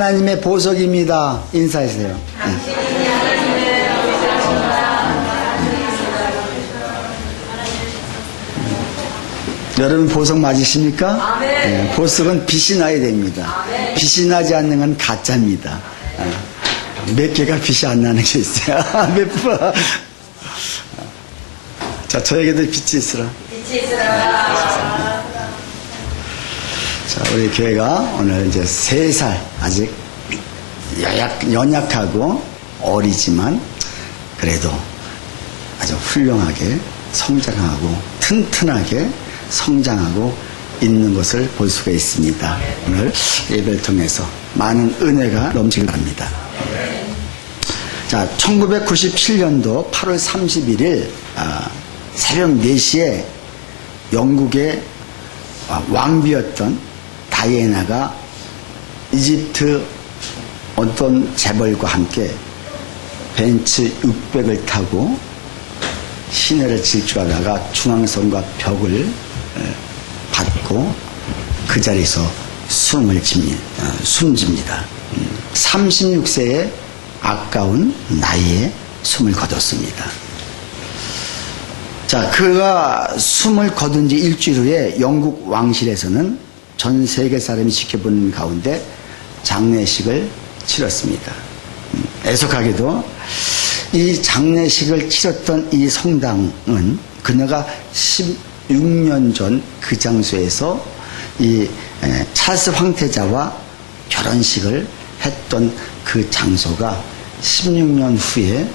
하나님의 보석입니다. 인사하세요. 여러분 보석 맞으십니까? 네, 보석은 빛이 나야 됩니다. 빛이 나지 않는 건 가짜입니다. 몇 개가 빛이 안 나는 게 있어요. 몇 번. 자, 저에게도 빛이 있으라. 빛이 있으라. 자, 우리 교회가 오늘 이제 3살, 아직 연약하고 어리지만 그래도 아주 훌륭하게 성장하고 튼튼하게 성장하고 있는 것을 볼 수가 있습니다. 오늘 예배를 통해서 많은 은혜가 넘치길 바랍니다. 자, 1997년도 8월 31일 새벽 4시에 영국의 왕비였던 다이애나가 이집트 어떤 재벌과 함께 벤츠 600을 타고 시내를 질주하다가 중앙선과 벽을 받고 그 자리에서 숨집니다. 36세의 아까운 나이에 숨을 거뒀습니다. 자, 그가 숨을 거둔 지 일주일 후에 영국 왕실에서는 전 세계 사람이 지켜보는 가운데 장례식을 치렀습니다. 애석하게도 이 장례식을 치렀던 이 성당은 그녀가 16년 전 그 장소에서 이 찰스 황태자와 결혼식을 했던 그 장소가 16년 후에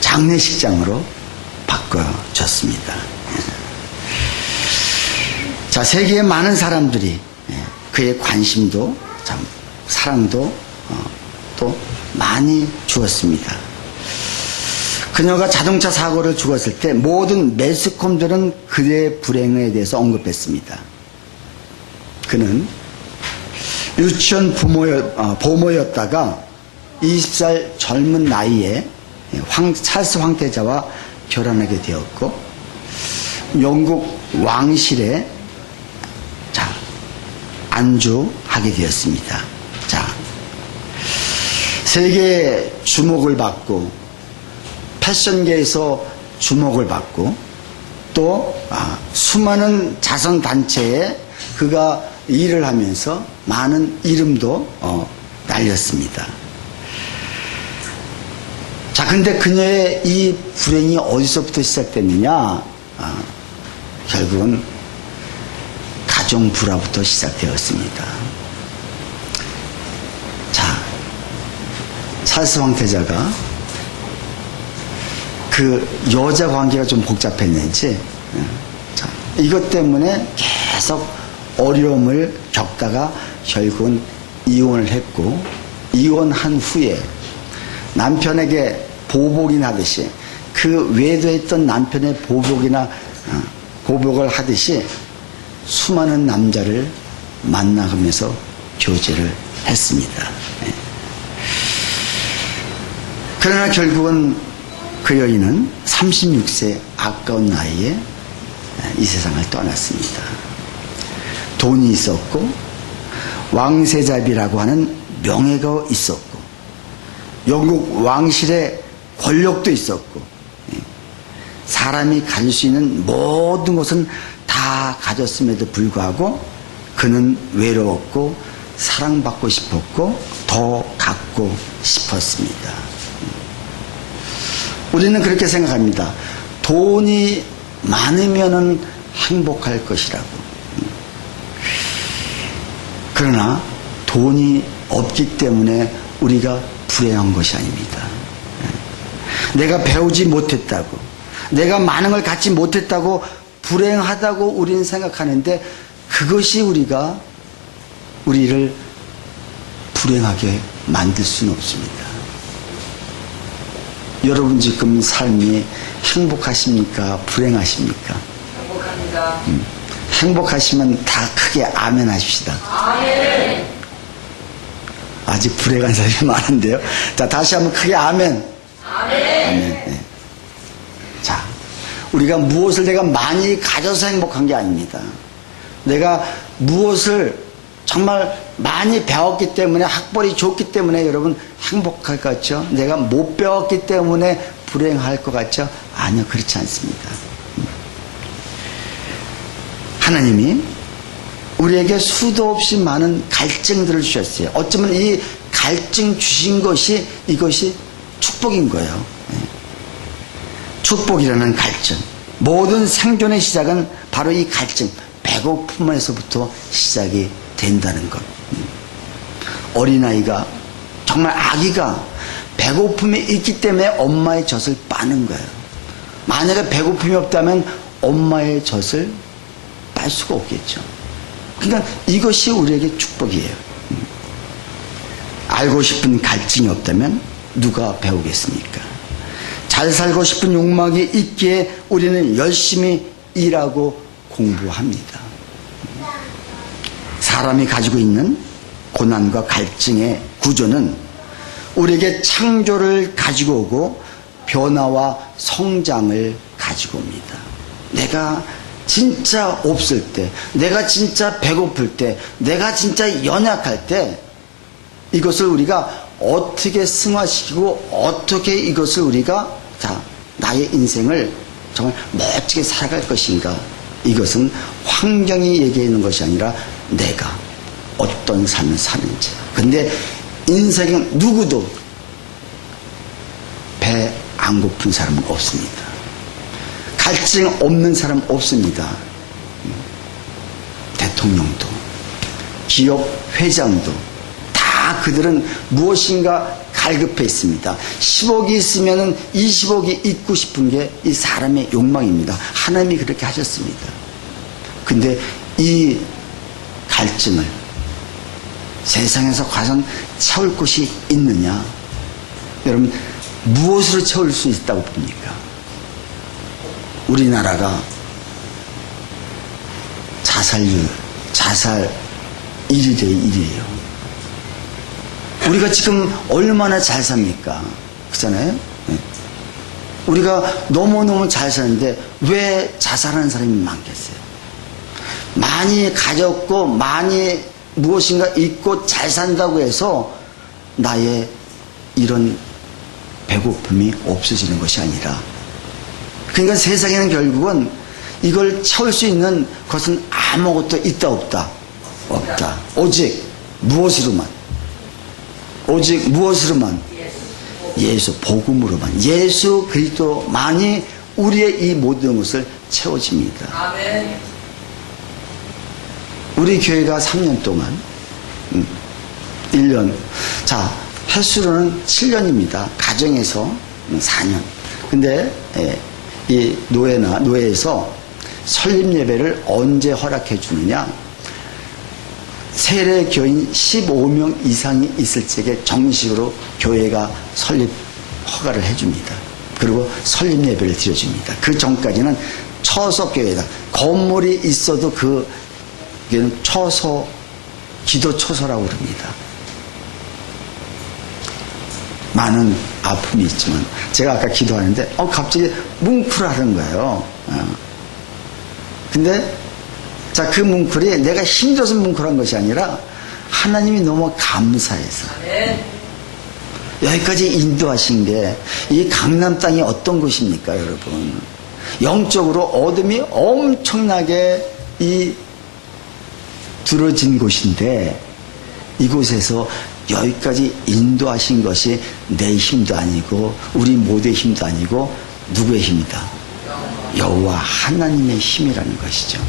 장례식장으로 바꿔졌습니다. 자, 세계의 많은 사람들이 그의 관심도 참 사랑도 또 많이 주었습니다. 그녀가 자동차 사고를 죽었을 때 모든 매스컴들은 그의 불행에 대해서 언급했습니다. 그는 유치원 보모였다가 20살 젊은 나이에 찰스 황태자와 결혼하게 되었고 영국 왕실에 안주하게 되었습니다. 자, 세계의 주목을 받고 패션계에서 주목을 받고 또 수많은 자선단체에 그가 일을 하면서 많은 이름도 날렸습니다. 자, 근데 그녀의 이 불행이 어디서부터 시작됐느냐? 결국은 가정 불화부터 시작되었습니다. 자, 찰스 황태자가 그 여자 관계가 좀 복잡했는지 자, 이것 때문에 계속 어려움을 겪다가 결국은 이혼을 했고 이혼한 후에 남편에게 보복이나 하듯이 그 외도했던 남편의 보복을 하듯이 수많은 남자를 만나가면서 교제를 했습니다. 그러나 결국은 그 여인은 36세 아까운 나이에 이 세상을 떠났습니다. 돈이 있었고 왕세자비라고 하는 명예가 있었고 영국 왕실의 권력도 있었고 사람이 가질 수 있는 모든 것은 다 가졌음에도 불구하고 그는 외로웠고 사랑받고 싶었고 더 갖고 싶었습니다. 우리는 그렇게 생각합니다. 돈이 많으면은 행복할 것이라고. 그러나 돈이 없기 때문에 우리가 불행한 것이 아닙니다. 내가 배우지 못했다고, 내가 많은 걸 갖지 못했다고 불행하다고 우리는 생각하는데 그것이 우리를 불행하게 만들 수는 없습니다. 여러분 지금 삶이 행복하십니까? 불행하십니까? 행복합니다. 행복하시면 다 크게 아멘 하십시다. 아멘. 아직 불행한 사람이 많은데요. 자, 다시 한번 크게 아멘. 아멘. 아멘. 네. 자, 우리가 무엇을 내가 많이 가져서 행복한 게 아닙니다. 내가 무엇을 정말 많이 배웠기 때문에 학벌이 좋기 때문에 여러분 행복할 것 같죠? 내가 못 배웠기 때문에 불행할 것 같죠? 아니요, 그렇지 않습니다. 하나님이 우리에게 수도 없이 많은 갈증들을 주셨어요. 어쩌면 이 갈증 주신 것이 이것이 축복인 거예요. 축복이라는 갈증. 모든 생존의 시작은 바로 이 갈증, 배고픔에서부터 시작이 된다는 것. 어린아이가, 정말 아기가 배고픔이 있기 때문에 엄마의 젖을 빠는 거예요. 만약에 배고픔이 없다면 엄마의 젖을 빨 수가 없겠죠. 그러니까 이것이 우리에게 축복이에요. 알고 싶은 갈증이 없다면 누가 배우겠습니까? 잘 살고 싶은 욕망이 있기에 우리는 열심히 일하고 공부합니다. 사람이 가지고 있는 고난과 갈증의 구조는 우리에게 창조를 가지고 오고 변화와 성장을 가지고 옵니다. 내가 진짜 없을 때, 내가 진짜 배고플 때, 내가 진짜 연약할 때 이것을 우리가 어떻게 승화시키고 어떻게 이것을 우리가 나의 인생을 정말 멋지게 살아갈 것인가. 이것은 환경이 얘기하는 것이 아니라 내가 어떤 삶을 사는지. 근데 인생은 누구도 배 안 고픈 사람은 없습니다. 갈증 없는 사람 없습니다. 대통령도, 기업 회장도 다 그들은 무엇인가 갈급해 있습니다. 10억이 있으면 20억이 있고 싶은 게 이 사람의 욕망입니다. 하나님이 그렇게 하셨습니다. 근데 이 갈증을 세상에서 과연 채울 곳이 있느냐? 여러분, 무엇으로 채울 수 있다고 봅니까? 우리나라가 자살률, 자살 1위에 1위에요. 우리가 지금 얼마나 잘 삽니까? 그렇잖아요? 네. 우리가 너무너무 잘 사는데 왜 자살하는 사람이 많겠어요? 많이 가졌고 많이 무엇인가 있고 잘 산다고 해서 나의 이런 배고픔이 없어지는 것이 아니라, 그러니까 세상에는 결국은 이걸 채울 수 있는 것은 아무것도 있다 없다? 없다. 오직 무엇으로만? 오직 무엇으로만? 예수, 복음으로만. 예수 그리스도만이 우리의 이 모든 것을 채워집니다. 아멘. 우리 교회가 3년 동안 1년, 자 횟수로는 7년입니다. 가정에서 4년. 근데 이 노예에서 설립 예배를 언제 허락해 주느냐? 세례 교인 15명 이상이 있을 적에 정식으로 교회가 설립 허가를 해줍니다. 그리고 설립 예배를 드려줍니다. 그 전까지는 처소교회다. 건물이 있어도 그게는 처소, 기도 처소라고 그럽니다. 많은 아픔이 있지만 제가 아까 기도하는데 갑자기 뭉클하는 거예요. 근데 자, 그 뭉클이 내가 힘들어서 뭉클한 것이 아니라 하나님이 너무 감사해서 여기까지 인도하신 게, 이 강남 땅이 어떤 곳입니까, 여러분? 영적으로 어둠이 엄청나게 두러진 곳인데 이곳에서 여기까지 인도하신 것이 내 힘도 아니고 우리 모두의 힘도 아니고 누구의 힘이다? 여호와 하나님의 힘이라는 것이죠.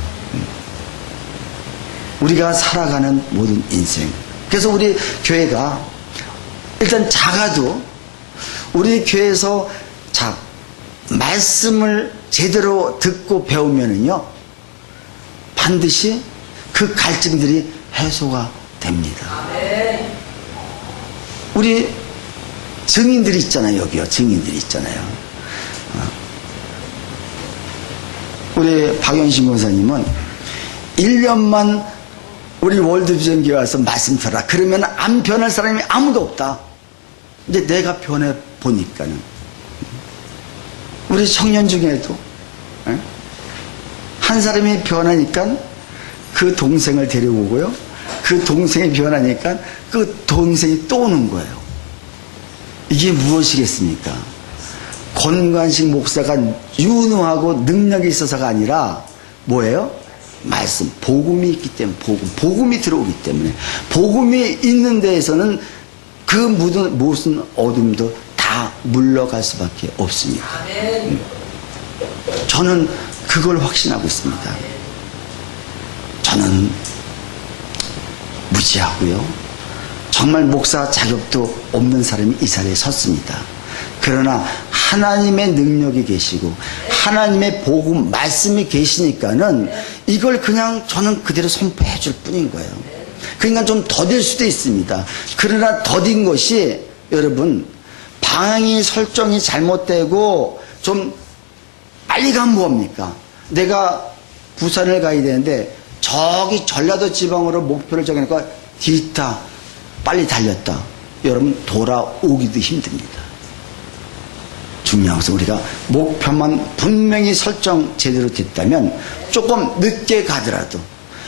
우리가 살아가는 모든 인생. 그래서 우리 교회가 일단 작아도 우리 교회에서 말씀을 제대로 듣고 배우면은요, 반드시 그 갈증들이 해소가 됩니다. 우리 증인들이 있잖아요. 여기요. 증인들이 있잖아요. 우리 박연신 권사님은 1년만 우리 월드비전교회 와서 말씀 들어라. 그러면 안 변할 사람이 아무도 없다. 이제 내가 변해 보니까는. 우리 청년 중에도 한 사람이 변하니까 그 동생을 데려오고요. 그 동생이 변하니까 그 동생이 또 오는 거예요. 이게 무엇이겠습니까? 권관식 목사가 유능하고 능력이 있어서가 아니라 뭐예요? 말씀, 복음이 있기 때문에, 복음이 들어오기 때문에, 복음이 있는 데에서는 그 무슨 어둠도 다 물러갈 수밖에 없습니다. 저는 그걸 확신하고 있습니다. 저는 무지하고요, 정말 목사 자격도 없는 사람이 이 자리에 섰습니다. 그러나 하나님의 능력이 계시고 하나님의 복음 말씀이 계시니까는 이걸 그냥 저는 그대로 선포해 줄 뿐인 거예요. 그러니까 좀 더딜 수도 있습니다. 그러나 더딘 것이 여러분, 방향이 설정이 잘못되고 좀 빨리 가면 뭐합니까? 내가 부산을 가야 되는데 저기 전라도 지방으로 목표를 정해놓고 뒤따 빨리 달렸다. 여러분 돌아오기도 힘듭니다. 중요한 것은 우리가 목표만 분명히 설정 제대로 됐다면 조금 늦게 가더라도,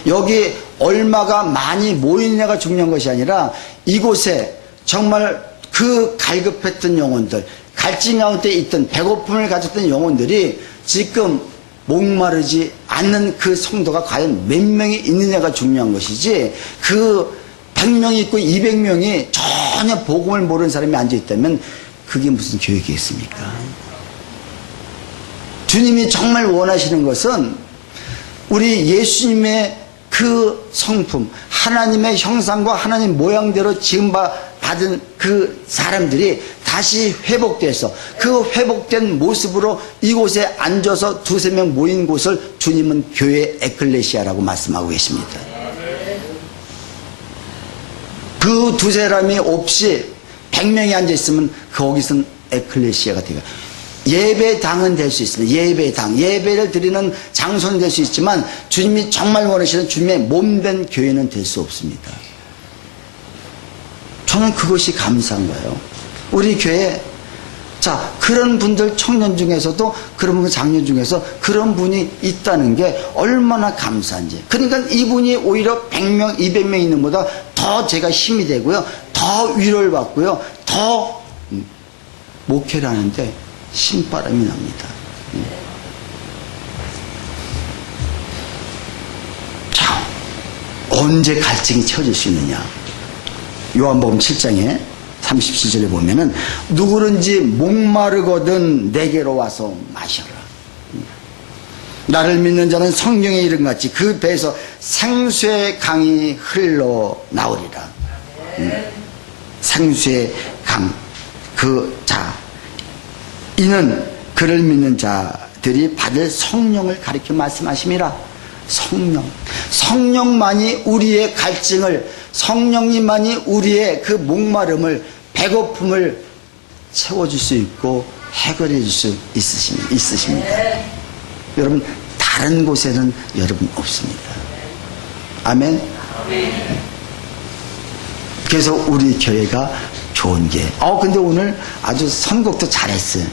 여기 얼마가 많이 모이느냐가 중요한 것이 아니라 이곳에 정말 그 갈급했던 영혼들, 갈증 가운데 있던 배고픔을 가졌던 영혼들이 지금 목마르지 않는 그 성도가 과연 몇 명이 있느냐가 중요한 것이지, 그 100명이 있고 200명이 전혀 복음을 모르는 사람이 앉아있다면 그게 무슨 교육이겠습니까? 주님이 정말 원하시는 것은 우리 예수님의 그 성품, 하나님의 형상과 하나님 모양대로 지금 받은 그 사람들이 다시 회복돼서 그 회복된 모습으로 이곳에 앉아서 두세 명 모인 곳을 주님은 교회 에클레시아라고 말씀하고 계십니다. 그 두세 사람이 없이 100명이 앉아있으면 거기서는 에클레시아가 되고, 예배당은 될 수 있습니다. 예배당, 예배를 드리는 장소는 될 수 있지만 주님이 정말 원하시는 주님의 몸된 교회는 될 수 없습니다. 저는 그것이 감사한 거예요. 우리 교회에 자, 그런 분들 청년 중에서도 그런 분 장년 중에서 그런 분이 있다는 게 얼마나 감사한지. 그러니까 이분이 오히려 100명, 200명 있는 것보다 더 제가 힘이 되고요, 더 위로를 받고요, 더 목회를 하는데 신바람이 납니다. 자, 언제 갈증이 채워질 수 있느냐? 요한복음 7장에 37절에 보면은 누구든지 목마르거든 내게로 와서 마셔라. 나를 믿는 자는 성경의 이름같이 그 배에서 생수의 강이 흘러나오리라. 생수의 강. 이는 그를 믿는 자들이 받을 성령을 가리켜 말씀하심이라. 성령만이 우리의 갈증을, 성령님만이 우리의 그 목마름을, 배고픔을 채워줄 수 있고 해결해 줄 수 있으십니다. 여러분, 다른 곳에는 여러분 없습니다. 아멘. 그래서 우리 교회가 좋은 게, 근데 오늘 아주 선곡도 잘했어요.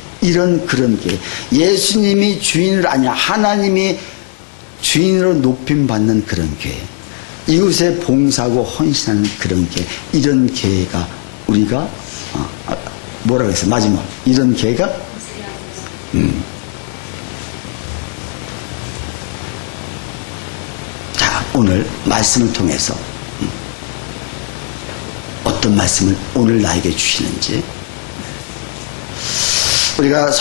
그런 게 예수님이 주인을 아니야, 하나님이 주인으로 높임받는 그런 교회, 이웃에 봉사하고 헌신하는 그런 교회, 이런 교회가 우리가 뭐라고 했어요? 마지막 이런 교회가 자, 오늘 말씀을 통해서 어떤 말씀을 오늘 나에게 주시는지, 우리가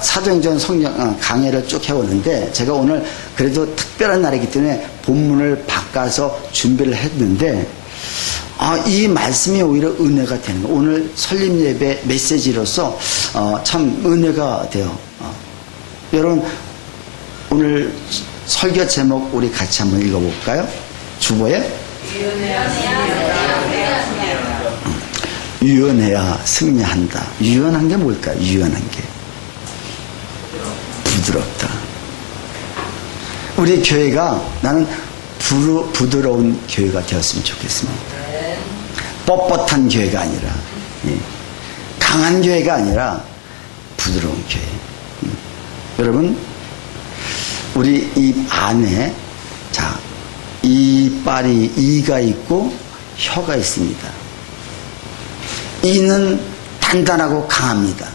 사도행전 성경 강해를 쭉 해오는데, 제가 오늘 그래도 특별한 날이기 때문에 본문을 바꿔서 준비를 했는데, 이 말씀이 오히려 은혜가 되는 거예요. 오늘 설립 예배 메시지로서 참 은혜가 돼요. 여러분, 오늘 설교 제목 우리 같이 한번 읽어볼까요? 주보에 유연해야 승리한다. 유연한 게 뭘까? 유연한 게 부드럽다. 우리 교회가, 나는 부드러운 교회가 되었으면 좋겠습니다. 뻣뻣한 교회가 아니라, 강한 교회가 아니라 부드러운 교회. 여러분, 우리 입 안에, 자, 이빨이 이가 있고 혀가 있습니다. 이는 단단하고 강합니다.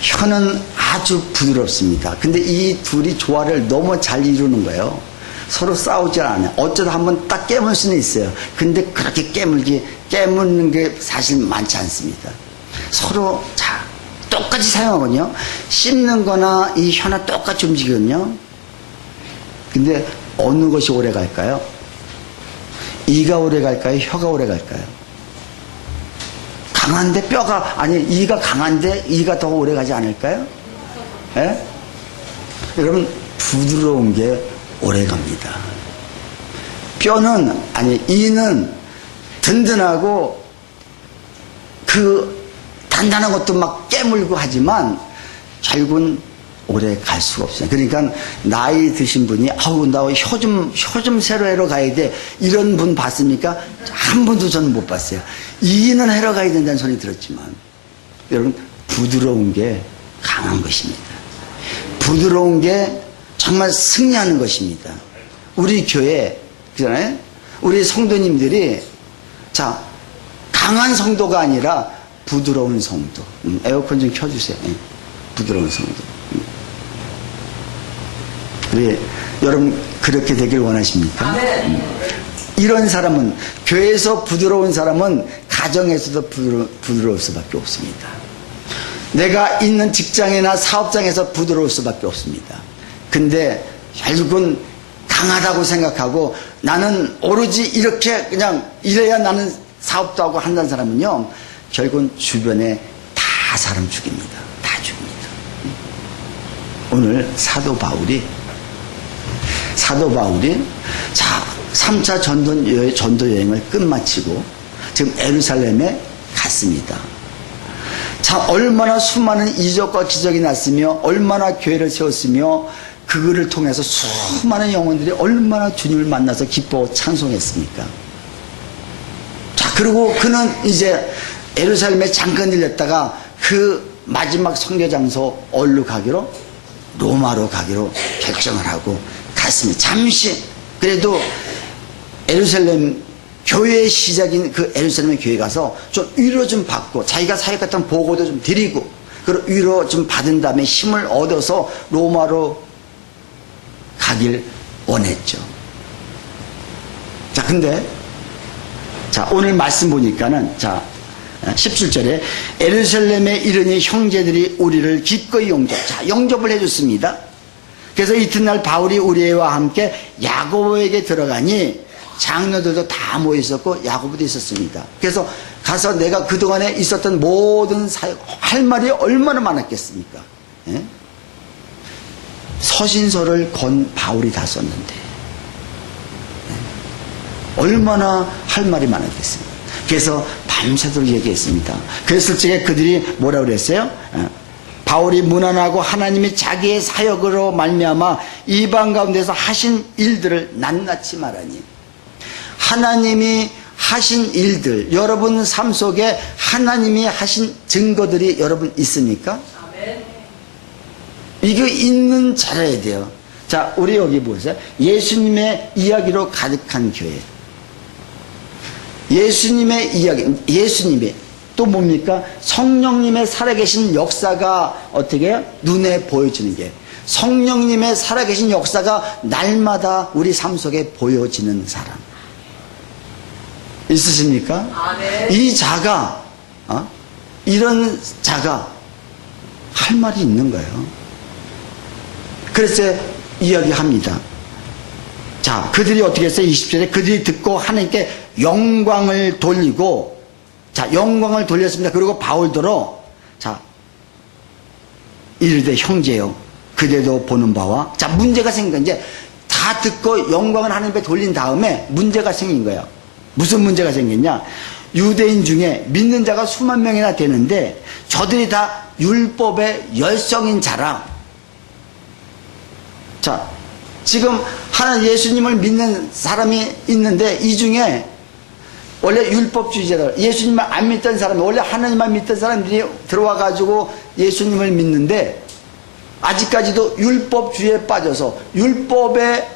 혀는 아주 부드럽습니다. 근데 이 둘이 조화를 너무 잘 이루는 거예요. 서로 싸우지 않아요. 어쩌다 한번 딱 깨물 수는 있어요. 근데 그렇게 깨무는 게 사실 많지 않습니다. 서로 똑같이 사용하거든요. 씹는 거나 이 혀나 똑같이 움직이거든요. 근데 어느 것이 오래 갈까요? 이가 오래 갈까요? 혀가 오래 갈까요? 강한데 이가 강한데 이가 더 오래 가지 않을까요? 예? 여러분, 부드러운 게 오래 갑니다. 이는 든든하고 단단한 것도 막 깨물고 하지만 결국은 오래 갈 수가 없어요. 그러니까 나이 드신 분이 나 혀 좀 새로 해러 가야 돼, 이런 분 봤습니까? 한 번도 저는 못 봤어요. 이는 해러 가야 된다는 소리 들었지만, 여러분, 부드러운 게 강한 것입니다. 부드러운 게 정말 승리하는 것입니다. 우리 교회, 그잖아요? 우리 성도님들이 강한 성도가 아니라 부드러운 성도. 에어컨 좀 켜주세요. 부드러운 성도. 우리 여러분, 그렇게 되길 원하십니까? 이런 사람은, 교회에서 부드러운 사람은 가정에서도 부드러울 수밖에 없습니다. 내가 있는 직장이나 사업장에서 부드러울 수밖에 없습니다. 근데 결국은 강하다고 생각하고 나는 오로지 이렇게 그냥 이래야 나는 사업도 하고 한다는 사람은요, 결국은 주변에 다 사람 죽입니다. 다 죽입니다. 오늘 사도 바울이 3차 전도 여행을 끝마치고 지금 예루살렘에 갔습니다. 얼마나 수많은 이적과 기적이 났으며 얼마나 교회를 세웠으며 그거를 통해서 수많은 영혼들이 얼마나 주님을 만나서 기뻐 찬송했습니까? 그리고 그는 이제 예루살렘에 잠깐 들렸다가 그 마지막 선교 장소 어디로 가기로? 로마로 가기로 결정을 하고 갔습니다. 잠시 그래도 예루살렘 교회의 시작인 그 예루살렘 교회 가서 좀 위로 좀 받고 자기가 사역했던 보고도 좀 드리고 그리고 위로 좀 받은 다음에 힘을 얻어서 로마로 가길 원했죠. 근데 오늘 말씀 보니까는 17절에 예루살렘에 이르니 형제들이 우리를 기꺼이 영접을 해줬습니다. 그래서 이튿날 바울이 우리와 함께 야고보에게 들어가니 장로들도 다 모여 있었고 야고보도 있었습니다. 그래서 가서 내가 그동안에 있었던 모든 사역 할 말이 얼마나 많았겠습니까? 예? 서신서를 건 바울이 다 썼는데 얼마나 할 말이 많았겠습니까? 그래서 밤새도록 얘기했습니다. 그랬을 적에 그들이 뭐라고 그랬어요? 바울이 무난하고 하나님이 자기의 사역으로 말미암아 이방 가운데서 하신 일들을 낱낱이 말하니, 하나님이 하신 일들, 여러분 삶 속에 하나님이 하신 증거들이 여러분 있습니까? 이거 있는 잘해야 돼요. 우리 여기 보세요. 예수님의 이야기로 가득한 교회. 예수님의 이야기, 예수님의 또 뭡니까? 성령님의 살아계신 역사가 어떻게 해요? 눈에 보여지는 게, 성령님의 살아계신 역사가 날마다 우리 삶 속에 보여지는 사람 있으십니까? 이 자가 이런 자가 할 말이 있는 거예요. 그래서 이야기합니다. 그들이 어떻게 했어요? 20절에 그들이 듣고 하나님께 영광을 돌리고, 영광을 돌렸습니다. 그리고 바울더러 이르되 형제여 그대도 보는 바와, 문제가 생긴 거예요. 이제 다 듣고 영광을 하나님께 돌린 다음에 문제가 생긴 거예요. 무슨 문제가 생겼냐? 유대인 중에 믿는 자가 수만 명이나 되는데 저들이 다 율법의 열성인 자라. 지금 예수님을 믿는 사람이 있는데 이 중에 원래 율법주의자들, 예수님을 안 믿던 사람이, 원래 하나님만 믿던 사람들이 들어와가지고 예수님을 믿는데 아직까지도 율법주의에 빠져서 율법의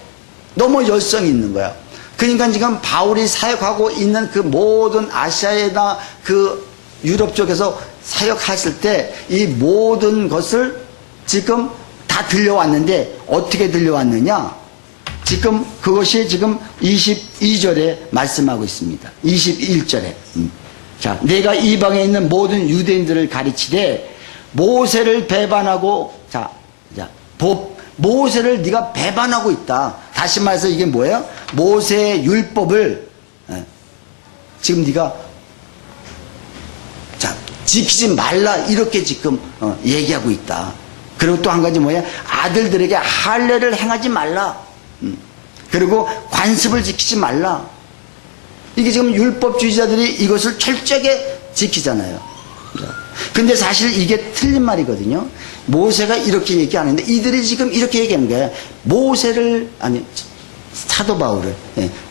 너무 열성이 있는 거야. 그러니까 지금 바울이 사역하고 있는 그 모든 아시아나 그 유럽 쪽에서 사역했을 때 이 모든 것을 지금 다 들려왔는데 어떻게 들려왔느냐? 지금 그것이 지금 22절에 말씀하고 있습니다. 21절에. 자, 내가 이방에 있는 모든 유대인들을 가르치되 모세를 배반하고 모세를 네가 배반하고 있다. 다시 말해서 이게 뭐예요? 모세의 율법을 지금 네가 지키지 말라 이렇게 지금 얘기하고 있다. 그리고 또 한 가지 뭐야? 아들들에게 할례를 행하지 말라. 그리고 관습을 지키지 말라. 이게 지금 율법주의자들이 이것을 철저하게 지키잖아요. 근데 사실 이게 틀린 말이거든요. 모세가 이렇게 얘기하는데 이들이 지금 이렇게 얘기하는 거예요. 모세를, 아니, 사도 바울을.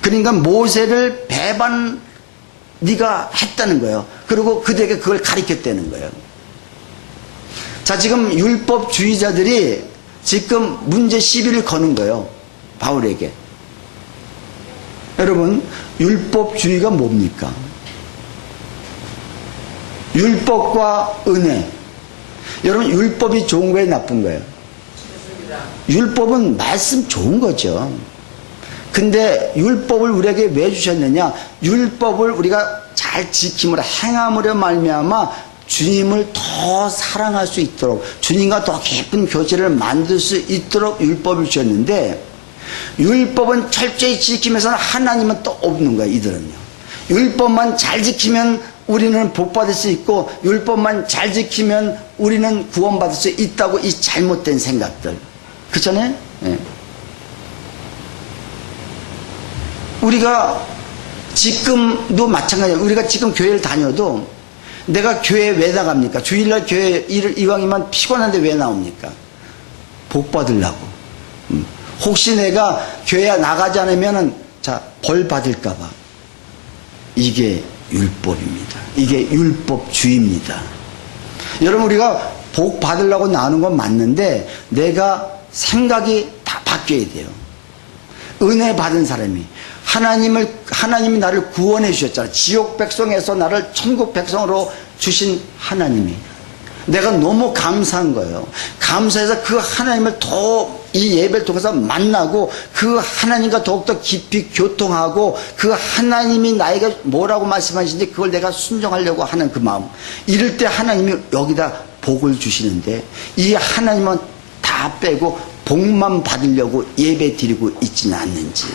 그러니까 모세를 배반, 네가 했다는 거예요. 그리고 그들에게 그걸 가르쳤다는 거예요. 자, 지금 율법주의자들이 지금 문제 시비를 거는 거예요. 바울에게. 여러분, 율법주의가 뭡니까? 율법과 은혜. 여러분, 율법이 좋은 거예요, 나쁜 거예요? 율법은 말씀 좋은 거죠. 근데 율법을 우리에게 왜 주셨느냐? 율법을 우리가 잘 지킴으로 행함으로 말미암아 주님을 더 사랑할 수 있도록, 주님과 더 깊은 교제를 만들 수 있도록 율법을 주셨는데, 율법은 철저히 지키면서는 하나님은 또 없는 거예요, 이들은요. 율법만 잘 지키면 우리는 복받을 수 있고, 율법만 잘 지키면 우리는 구원받을 수 있다고, 이 잘못된 생각들. 그렇잖아요? 예. 우리가 지금도 마찬가지예요. 우리가 지금 교회를 다녀도 내가 교회에 왜 나갑니까? 주일날 교회 이왕이면 피곤한데 왜 나옵니까? 복 받으려고. 혹시 내가 교회에 나가지 않으면은 벌 받을까봐. 이게 율법입니다. 이게 율법주의입니다. 여러분, 우리가 복 받으려고 나오는 건 맞는데 내가 생각이 다 바뀌어야 돼요. 은혜 받은 사람이 하나님이 나를 구원해 주셨잖아. 지옥 백성에서 나를 천국 백성으로 주신 하나님이. 내가 너무 감사한 거예요. 감사해서 그 하나님을 더 이 예배를 통해서 만나고 그 하나님과 더욱더 깊이 교통하고 그 하나님이 나에게 뭐라고 말씀하시는지 그걸 내가 순종하려고 하는 그 마음. 이럴 때 하나님이 여기다 복을 주시는데 이 하나님은 다 빼고 복만 받으려고 예배 드리고 있지는 않는지.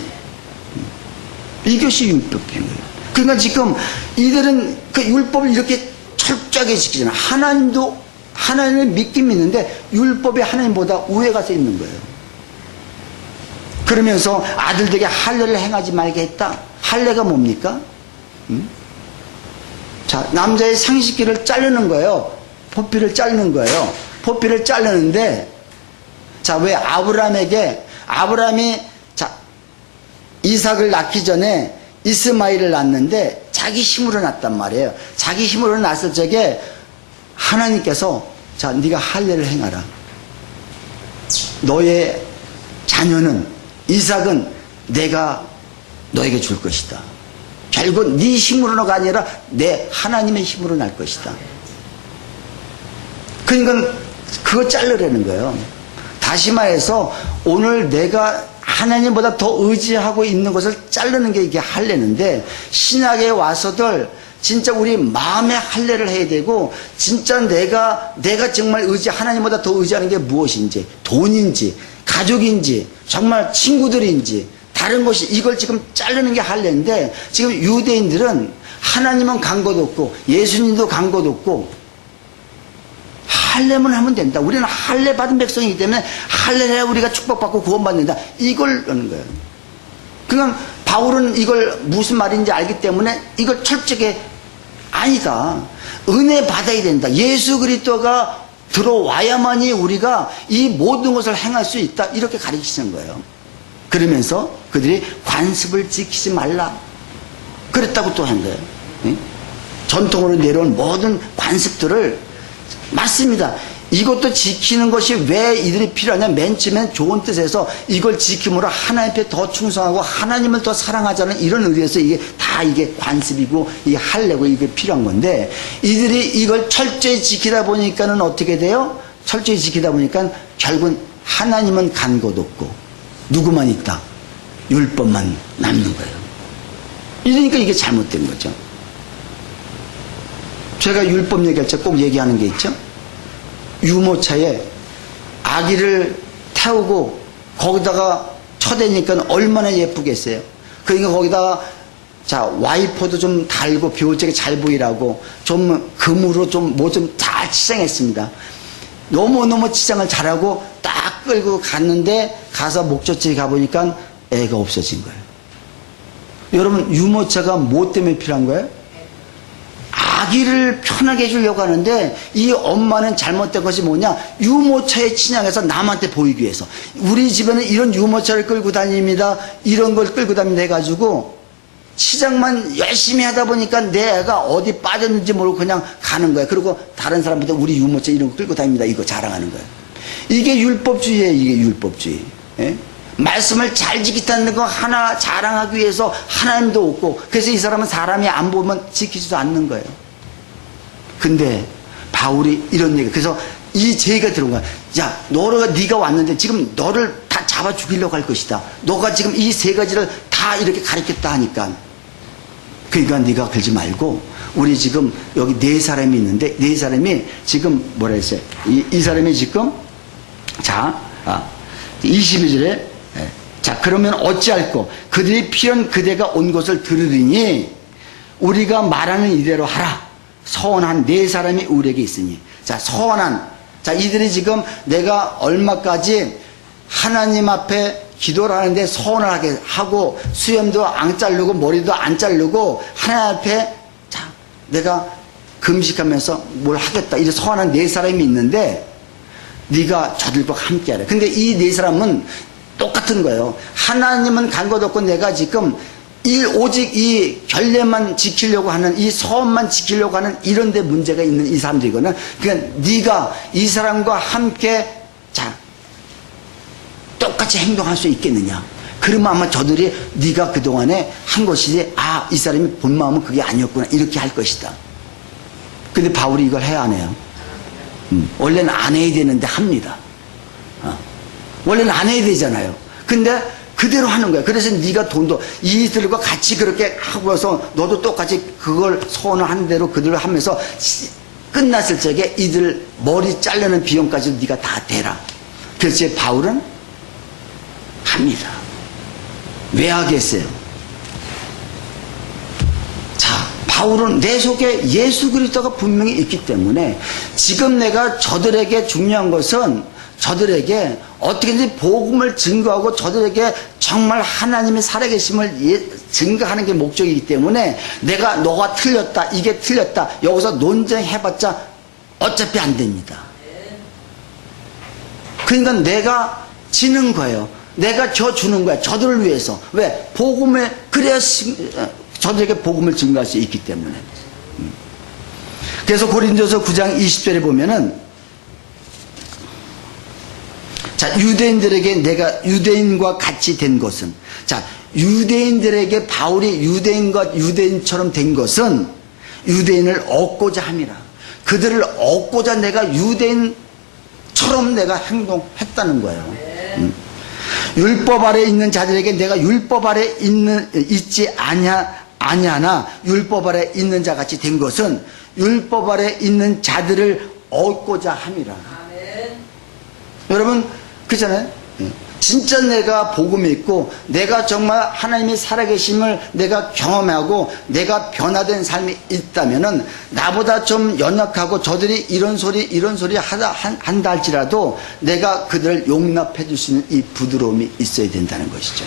이것이 율법인 거예요. 그러니까 지금 이들은 그 율법을 이렇게 철저하게 지키잖아요. 하나님을 믿긴 믿는데 율법이 하나님보다 우에 가서 있는 거예요. 그러면서 아들들에게 할례를 행하지 말게 했다. 할례가 뭡니까? 자, 남자의 생식기를 자르는 거예요. 포피를 자르는 거예요. 포피를 자르는데, 자, 왜 아브라함이 이삭을 낳기 전에 이스마엘을 낳는데 자기 힘으로 낳았단 말이에요. 자기 힘으로 낳았을 적에 하나님께서 네가 할례를 행하라. 너의 자녀는 이삭은 내가 너에게 줄 것이다. 결국 네 힘으로가 아니라 내 하나님의 힘으로 날 것이다. 그러니까 그거 자르라는 거예요. 다시 말해서 오늘 내가 하나님보다 더 의지하고 있는 것을 자르는 게 이게 할례인데, 신약에 와서들 진짜 우리 마음의 할례를 해야 되고, 진짜 내가 정말 하나님보다 더 의지하는 게 무엇인지, 돈인지, 가족인지, 정말 친구들인지, 다른 것이, 이걸 지금 자르는 게 할례인데, 지금 유대인들은 하나님은 간 것 없고, 예수님도 간 것 없고, 할례만 하면 된다. 우리는 할례 받은 백성이기 때문에 할례를 해야 우리가 축복받고 구원받는다. 이걸 하는 거예요. 그냥 바울은 이걸 무슨 말인지 알기 때문에 이걸 철저하게 아니다. 은혜 받아야 된다. 예수 그리스도가 들어와야만이 우리가 이 모든 것을 행할 수 있다. 이렇게 가르치는 거예요. 그러면서 그들이 관습을 지키지 말라. 그랬다고 또 한 거예요. 전통으로 내려온 모든 관습들을, 맞습니다. 이것도 지키는 것이 왜 이들이 필요하냐? 맨 처음엔 좋은 뜻에서 이걸 지킴으로 하나님 앞에 더 충성하고 하나님을 더 사랑하자는 이런 의미에서 이게 관습이고 이게 할례고 이게 필요한 건데, 이들이 이걸 철저히 지키다 보니까는 어떻게 돼요? 철저히 지키다 보니까 결국은 하나님은 간 곳 없고 누구만 있다? 율법만 남는 거예요. 이러니까 이게 잘못된 거죠. 제가 율법 얘기할 때 꼭 얘기하는 게 있죠. 유모차에 아기를 태우고 거기다가 쳐대니까 얼마나 예쁘겠어요. 그러니까 거기다가 자 와이퍼도 좀 달고 뷰적이 잘 보이라고 좀 금으로 좀 뭐 좀 잘 치장했습니다. 너무너무 치장을 잘하고 딱 끌고 갔는데 가서 목적지에 가보니까 애가 없어진 거예요. 여러분, 유모차가 뭐 때문에 필요한 거예요? 아기를 편하게 해주려고 하는데 이 엄마는 잘못된 것이 뭐냐? 유모차에 친양해서 남한테 보이기 위해서. 우리 집에는 이런 유모차를 끌고 다닙니다. 이런 걸 끌고 다닙니다 해가지고 치장만 열심히 하다 보니까 내 애가 어디 빠졌는지 모르고 그냥 가는 거야. 그리고 다른 사람보다 우리 유모차 이런 거 끌고 다닙니다. 이거 자랑하는 거야. 이게 율법주의예요. 이게 율법주의. 예? 말씀을 잘 지키다는 거 하나 자랑하기 위해서 하나님도 없고, 그래서 이 사람은 사람이 안 보면 지키지도 않는 거예요. 근데 바울이 이런 얘기, 그래서 이 제의가 들어온 거야. 야, 네가 왔는데 지금 너를 다 잡아 죽이려고 할 것이다. 너가 지금 이 세 가지를 다 이렇게 가르쳤다 하니까, 그러니까 네가 그러지 말고 우리 지금 여기 네 사람이 있는데 네 사람이 지금 뭐라 했어요? 이 사람이 지금 22절에 자, 그러면 어찌할꼬? 그들이 필연 그대가 온 것을 들으리니 우리가 말하는 이대로 하라. 서원한 네 사람이 우리에게 있으니. 자, 서원한. 자, 이들이 지금 내가 얼마까지 하나님 앞에 기도를 하는데 서원을 하게 하고 수염도 안 자르고 머리도 안 자르고 하나님 앞에 자, 내가 금식하면서 뭘 하겠다. 이렇게 서원한 네 사람이 있는데 네가 저들과 함께하라. 근데 이 네 사람은 똑같은 거예요. 하나님은 간 것 없고 내가 지금 오직 이 결례만 지키려고 하는, 이 서원만 지키려고 하는 이런 데 문제가 있는 이 사람들이거든. 그러니까 네가 이 사람과 함께 자 똑같이 행동할 수 있겠느냐. 그러면 아마 저들이 네가 그동안에 한 것이지, 아, 이 사람이 본 마음은 그게 아니었구나, 이렇게 할 것이다. 근데 바울이 이걸 해야 안 해요? 원래는 안 해야 되는데 합니다. 원래는 안 해야 되잖아요. 근데 그대로 하는 거야. 그래서 네가 돈도 이들과 같이 그렇게 하고서 너도 똑같이 그걸 소원을 하는 대로 그대로 하면서 끝났을 적에 이들 머리 자르는 비용까지도 네가 다 대라. 그래서 바울은 합니다. 왜 하겠어요? 자, 바울은 내 속에 예수 그리스도가 분명히 있기 때문에 지금 내가 저들에게 중요한 것은 저들에게 어떻게든지 복음을 증거하고 저들에게 정말 하나님의 살아계심을 증거하는 게 목적이기 때문에 내가 너가 틀렸다, 이게 틀렸다, 여기서 논쟁해봤자 어차피 안 됩니다. 그러니까 내가 지는 거예요. 내가 주는 거야. 저들을 위해서. 왜? 복음을, 그래야 저들에게 복음을 증거할 수 있기 때문에. 그래서 고린도서 9장 20절에 보면은 자, 유대인들에게 내가 유대인과 같이 된 것은, 자, 유대인들에게 바울이 유대인처럼 된 것은 유대인을 얻고자 함이라. 그들을 얻고자 내가 유대인처럼 내가 행동했다는 거예요. 율법 아래 있는 자들에게 내가 율법 아래 있지 아니하나 율법 아래 있는 자 같이 된 것은 율법 아래 있는 자들을 얻고자 함이라. 여러분, 그잖아요. 진짜 내가 복음이 있고 내가 정말 하나님의 살아계심을 내가 경험하고 내가 변화된 삶이 있다면은 나보다 좀 연약하고 저들이 이런 소리 한다 할지라도 내가 그들을 용납해 줄 수 있는 이 부드러움이 있어야 된다는 것이죠.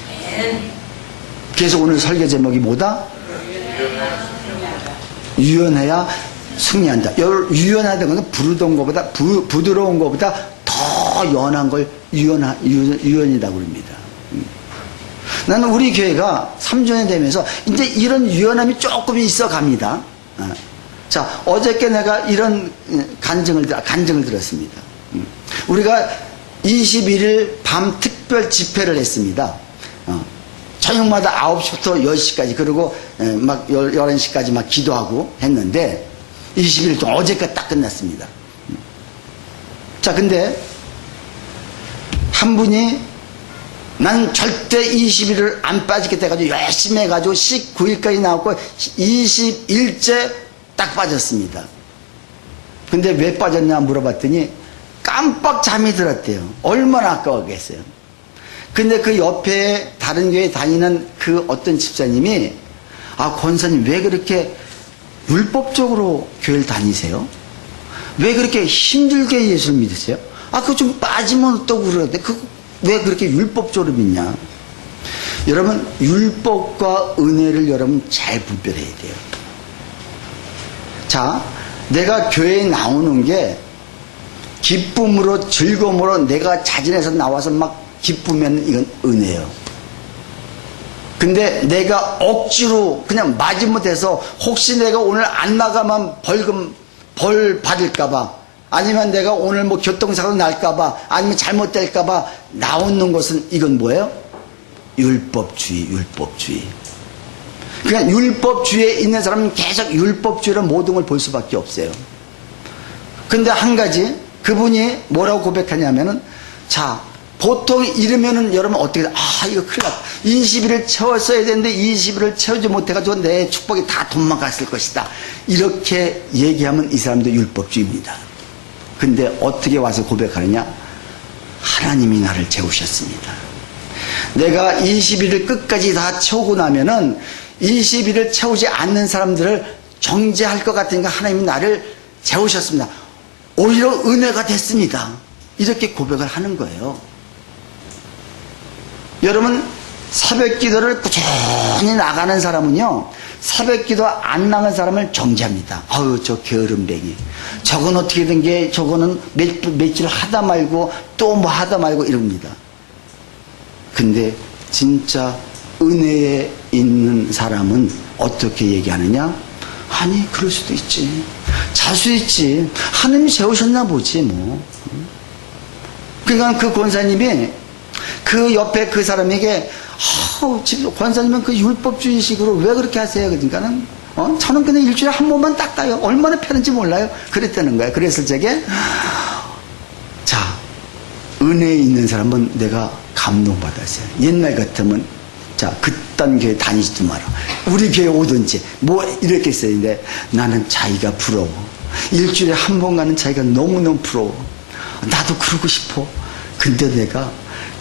그래서 오늘 설교 제목이 뭐다? 유연해야 승리한다. 유연하다는 것은 부드러운 것보다 더 연한 걸 유연이라고 합니다. 나는 우리 교회가 3주년 되면서 이제 이런 유연함이 조금 있어 갑니다. 자, 어저께 내가 이런 간증을 들었습니다. 우리가 21일 밤 특별 집회를 했습니다. 저녁마다 9시부터 10시까지, 그리고 막 11시까지 막 기도하고 했는데 21일 동안 어제까지 딱 끝났습니다. 자, 근데 한 분이 난 절대 21일 안 빠지겠다 해가지고 열심히 해가지고 19일까지 나왔고 20일째 딱 빠졌습니다. 근데 왜 빠졌냐 물어봤더니 깜빡 잠이 들었대요. 얼마나 아까웠겠어요. 근데 그 옆에 다른 교회 다니는 그 어떤 집사님이, 아, 권사님 왜 그렇게 율법적으로 교회를 다니세요? 왜 그렇게 힘들게 예수를 믿으세요? 아, 그거 좀 빠지면 또 그러는데 왜 그렇게 율법적으로 믿냐? 여러분, 율법과 은혜를 여러분 잘 분별해야 돼요. 자, 내가 교회에 나오는 게 기쁨으로 즐거움으로 내가 자진해서 나와서 막 기쁘면 이건 은혜예요. 근데 내가 억지로 그냥 마지못해서 혹시 내가 오늘 안 나가면 벌 받을까봐, 아니면 내가 오늘 뭐 교통사고 날까봐, 아니면 잘못될까봐 나오는 것은 이건 뭐예요? 율법주의. 그러니까 율법주의에 있는 사람은 계속 율법주의로 모든 걸 볼 수밖에 없어요. 근데 한 가지, 그분이 뭐라고 고백하냐면은, 자, 보통 이러면은 여러분 어떻게, 아, 이거 큰일 났다. 20일을 채웠어야 되는데 20일을 채우지 못해가지고 내 축복이 다 도망갔을 것이다. 이렇게 얘기하면 이 사람도 율법주의입니다. 근데 어떻게 와서 고백하느냐? 하나님이 나를 채우셨습니다. 내가 20일을 끝까지 다 채우고 나면은 20일을 채우지 않는 사람들을 정죄할 것 같으니까 하나님이 나를 채우셨습니다. 오히려 은혜가 됐습니다. 이렇게 고백을 하는 거예요. 여러분, 새벽 기도를 꾸준히 나가는 사람은요, 새벽 기도 안 나간 사람을 정죄합니다. 아유, 저 게으름뱅이. 저건 어떻게 된 게, 저거는 며칠 하다 말고 또 뭐 하다 말고 이럽니다. 근데 진짜 은혜에 있는 사람은 어떻게 얘기하느냐? 아니, 그럴 수도 있지. 잘 수 있지. 하나님이 세우셨나 보지, 뭐. 그러니까 그 권사님이 그 옆에 그 사람에게, 권사님은 그 율법주의식으로 왜 그렇게 하세요? 그러니까는, 저는 그냥 일주일에 한 번만 닦아요. 얼마나 편한지 몰라요? 그랬다는 거예요. 그랬을 적에, 자, 은혜에 있는 사람은 내가 감동받았어요. 옛날 같으면, 자, 그딴 교회 다니지도 마라. 우리 교회 오든지, 뭐, 이렇게 했었는데, 나는 자기가 부러워. 일주일에 한 번 가는 자기가 너무너무 부러워. 나도 그러고 싶어. 근데 내가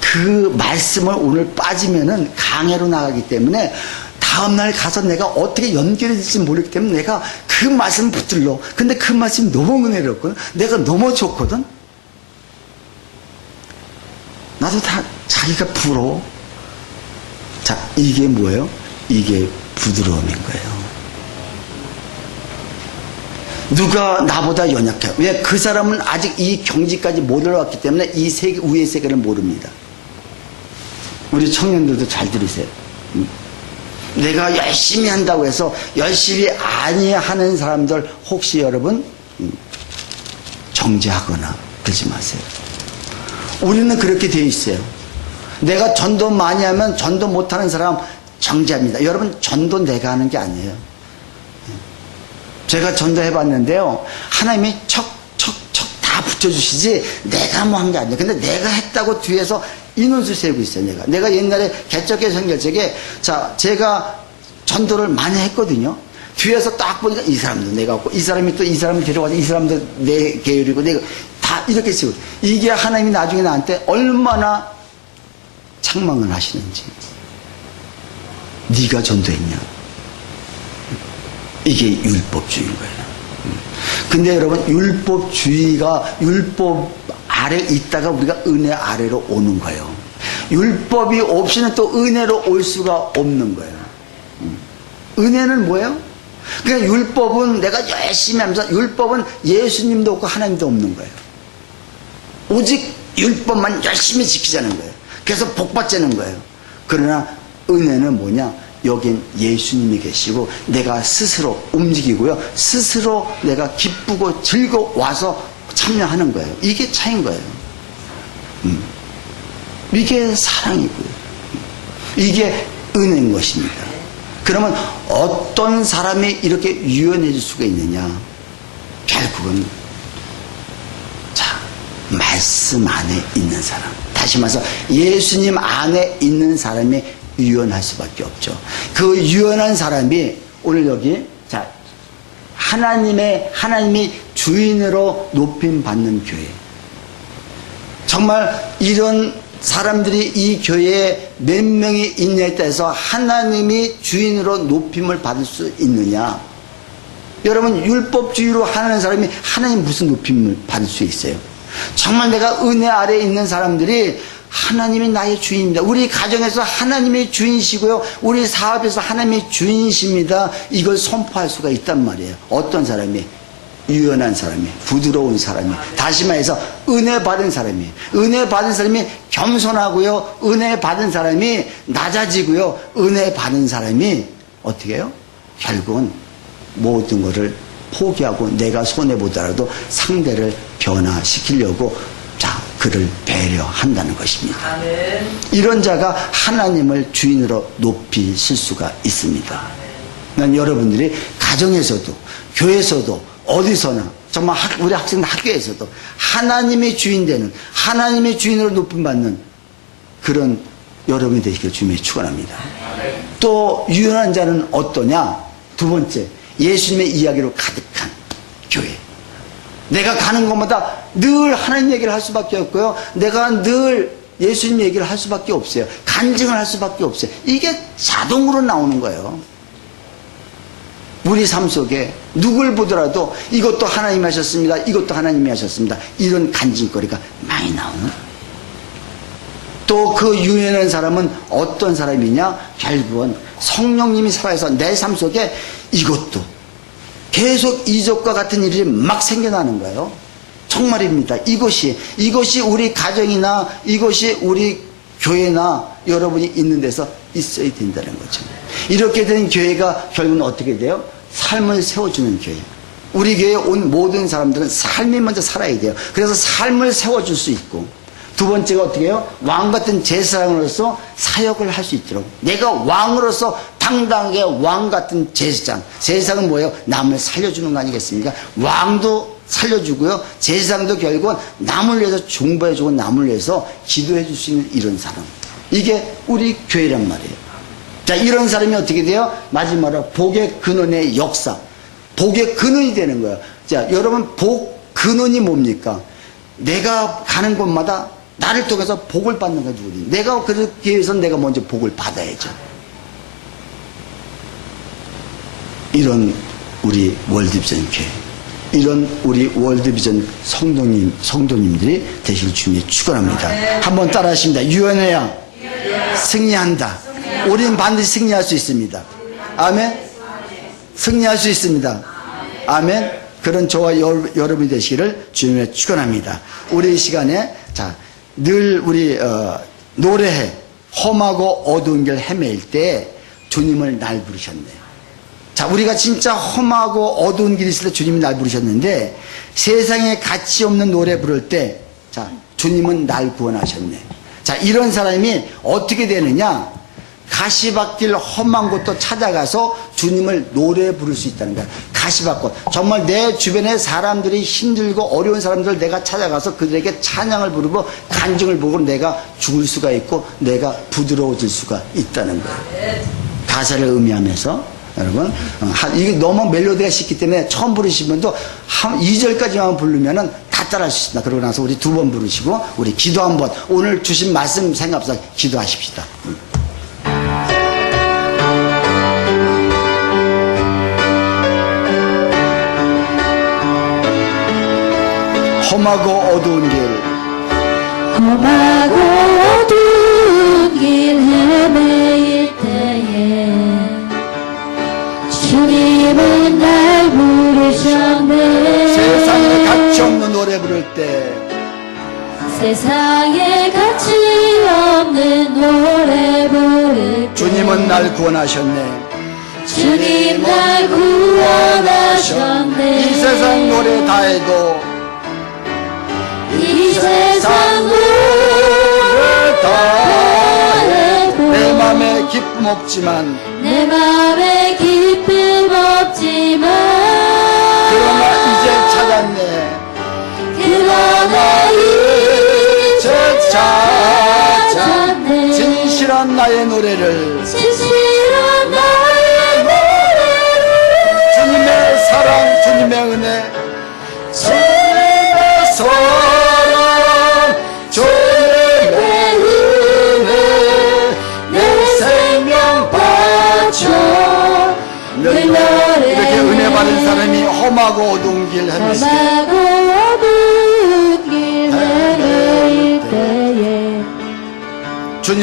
그 말씀을 오늘 빠지면은 강해로 나가기 때문에 다음날 가서 내가 어떻게 연결이 될지 모르기 때문에 내가 그 말씀을 붙들러. 근데 그 말씀이 너무 은혜롭거든. 내가 너무 좋거든. 나도 다 자기가 부러워. 자, 이게 뭐예요? 이게 부드러움인 거예요. 누가 나보다 연약해요? 왜? 그 사람은 아직 이 경지까지 못 올라왔기 때문에 이 세계, 위의 세계를 모릅니다. 우리 청년들도 잘 들으세요. 내가 열심히 한다고 해서 열심히 아니하는 사람들 혹시 여러분 정죄하거나 그러지 마세요. 우리는 그렇게 되어 있어요. 내가 전도 많이 하면 전도 못하는 사람 정죄합니다. 여러분, 전도 내가 하는 게 아니에요. 제가 전도해봤는데요, 하나님이 척척척 다 붙여주시지 내가 뭐 한 게 아니에요. 근데 내가 했다고 뒤에서 인원수 세우고 있어요. 내가 옛날에 개척교 선교책에, 자, 제가 전도를 많이 했거든요. 뒤에서 딱 보니까 이 사람도 내가 없고, 이 사람이 또 이 사람을 데려가서 이 사람도 내 계열이고, 내가 다 이렇게 쓰고, 이게 하나님이 나중에 나한테 얼마나 책망을 하시는지. 네가 전도했냐? 이게 율법주의인 거예요. 근데 여러분, 율법주의가 율법 아래 있다가 우리가 은혜 아래로 오는 거예요. 율법이 없이는 또 은혜로 올 수가 없는 거예요. 은혜는 뭐예요? 그냥 율법은 내가 열심히 하면서, 율법은 예수님도 없고 하나님도 없는 거예요. 오직 율법만 열심히 지키자는 거예요. 그래서 복 받자는 거예요. 그러나 은혜는 뭐냐? 여긴 예수님이 계시고 내가 스스로 움직이고요, 스스로 내가 기쁘고 즐거워서 참여하는 거예요. 이게 차이인 거예요. 이게 사랑이고요. 이게 은혜인 것입니다. 그러면 어떤 사람이 이렇게 유연해질 수가 있느냐? 결국은 자, 말씀 안에 있는 사람. 다시 말해서 예수님 안에 있는 사람이 유연할 수밖에 없죠. 그 유연한 사람이 오늘 여기 자, 하나님이 주인으로 높임 받는 교회. 정말 이런 사람들이 이 교회에 몇 명이 있냐에 따라서 하나님이 주인으로 높임을 받을 수 있느냐? 여러분, 율법주의로 하는 사람이 하나님 무슨 높임을 받을 수 있어요? 정말 내가 은혜 아래에 있는 사람들이 하나님이 나의 주인입니다. 우리 가정에서 하나님이 주인이시고요. 우리 사업에서 하나님이 주인이십니다. 이걸 선포할 수가 있단 말이에요. 어떤 사람이? 유연한 사람이, 부드러운 사람이, 다시 말해서 은혜 받은 사람이, 은혜 받은 사람이 겸손하고요. 은혜 받은 사람이 낮아지고요. 은혜 받은 사람이 어떻게 해요? 결국은 모든 것을 포기하고 내가 손해보더라도 상대를 변화시키려고 자, 그를 배려한다는 것입니다. 아멘. 이런 자가 하나님을 주인으로 높이실 수가 있습니다. 난 여러분들이 가정에서도 교회에서도 어디서나 정말 우리 학생들 학교에서도 하나님의 주인 되는 하나님의 주인으로 높임 받는 그런 여러분이 되시길 주님의 축원합니다. 또 유연한 자는 어떠냐? 두 번째, 예수님의 이야기로 가득한 교회. 내가 가는 곳마다 늘 하나님 얘기를 할 수밖에 없고요. 내가 늘 예수님 얘기를 할 수밖에 없어요. 간증을 할 수밖에 없어요. 이게 자동으로 나오는 거예요. 우리 삶 속에 누굴 보더라도 이것도 하나님이 하셨습니다. 이것도 하나님이 하셨습니다. 이런 간증거리가 많이 나오는. 또 그 유연한 사람은 어떤 사람이냐? 결국은 성령님이 살아서 내 삶 속에 이것도 계속 이적과 같은 일이 막 생겨나는 거예요. 정말입니다. 이것이 우리 가정이나 이것이 우리 교회나 여러분이 있는 데서 있어야 된다는 거죠. 이렇게 된 교회가 결국은 어떻게 돼요? 삶을 세워주는 교회. 우리 교회에 온 모든 사람들은 삶이 먼저 살아야 돼요. 그래서 삶을 세워줄 수 있고, 두 번째가 어떻게 해요? 왕 같은 제사장으로서 사역을 할 수 있도록. 내가 왕으로서 당당하게 왕 같은 제사장. 제사장은 뭐예요? 남을 살려주는 거 아니겠습니까? 왕도 살려주고요. 제사장도 결국은 남을 위해서 중보해주고 남을 위해서 기도해줄 수 있는 이런 사람. 이게 우리 교회란 말이에요. 자, 이런 사람이 어떻게 돼요? 마지막으로 복의 근원의 역사. 복의 근원이 되는 거예요. 자, 여러분, 복 근원이 뭡니까? 내가 가는 곳마다 나를 통해서 복을 받는 거 누구니? 내가 그렇기 위해서는 내가 먼저 복을 받아야죠. 이런 우리 월드비전 교회, 이런 우리 월드비전 성도님들이 되실 주님의 축원합니다. 한번 따라하십니다. 유연해야 승리한다. 우리는 반드시 승리할 수 있습니다. 아멘. 승리할 수 있습니다. 아멘. 그런 저와 여러분이 되시기를 주님의 축원합니다. 우리 이 시간에 자, 늘 우리 노래해 험하고 어두운 길 헤매일 때 주님을 날 부르셨네요. 자, 우리가 진짜 험하고 어두운 길이 있을 때 주님이 날 부르셨는데 세상에 가치 없는 노래 부를 때 자, 주님은 날 구원하셨네. 자, 이런 사람이 어떻게 되느냐? 가시밭길 험한 곳도 찾아가서 주님을 노래 부를 수 있다는 거야. 가시밭길. 정말 내 주변에 사람들이 힘들고 어려운 사람들 내가 찾아가서 그들에게 찬양을 부르고 간증을 보고 내가 죽을 수가 있고 내가 부드러워질 수가 있다는 거야. 가사를 의미하면서 여러분, 이게 너무 멜로디가 쉽기 때문에 처음 부르신 분도 한 2절까지만 부르면은 다 따라할 수 있습니다. 그러고 나서 우리 2번 부르시고 우리 기도 한번 오늘 주신 말씀 생각해서 기도하십시다. 험하고 어두운 길, 험하고 어두운 길 헤매일 때에 주님은 날 부르셨네. 세상에 가치 없는 노래 부를 때 세상에 가치 없는 노래 부를 때 주님은 날 구원하셨네. 주님 날 구원하셨네. 이 세상 노래 다 해도 없지만 내 맘에 기쁨 없지만 그러나 이제 찾았네. 그러나 이제 찾았네. 진실한 나의 노래를 진실한 나의 노래를 주님의 사랑 주님의 은혜 주님의 사랑 주님의 은혜 내 생명 바쳐 늘 이렇게 은혜 받은 사람이 험하고 어두운 길 헤매시 험하고 어두운 길 헤맬 때에 주님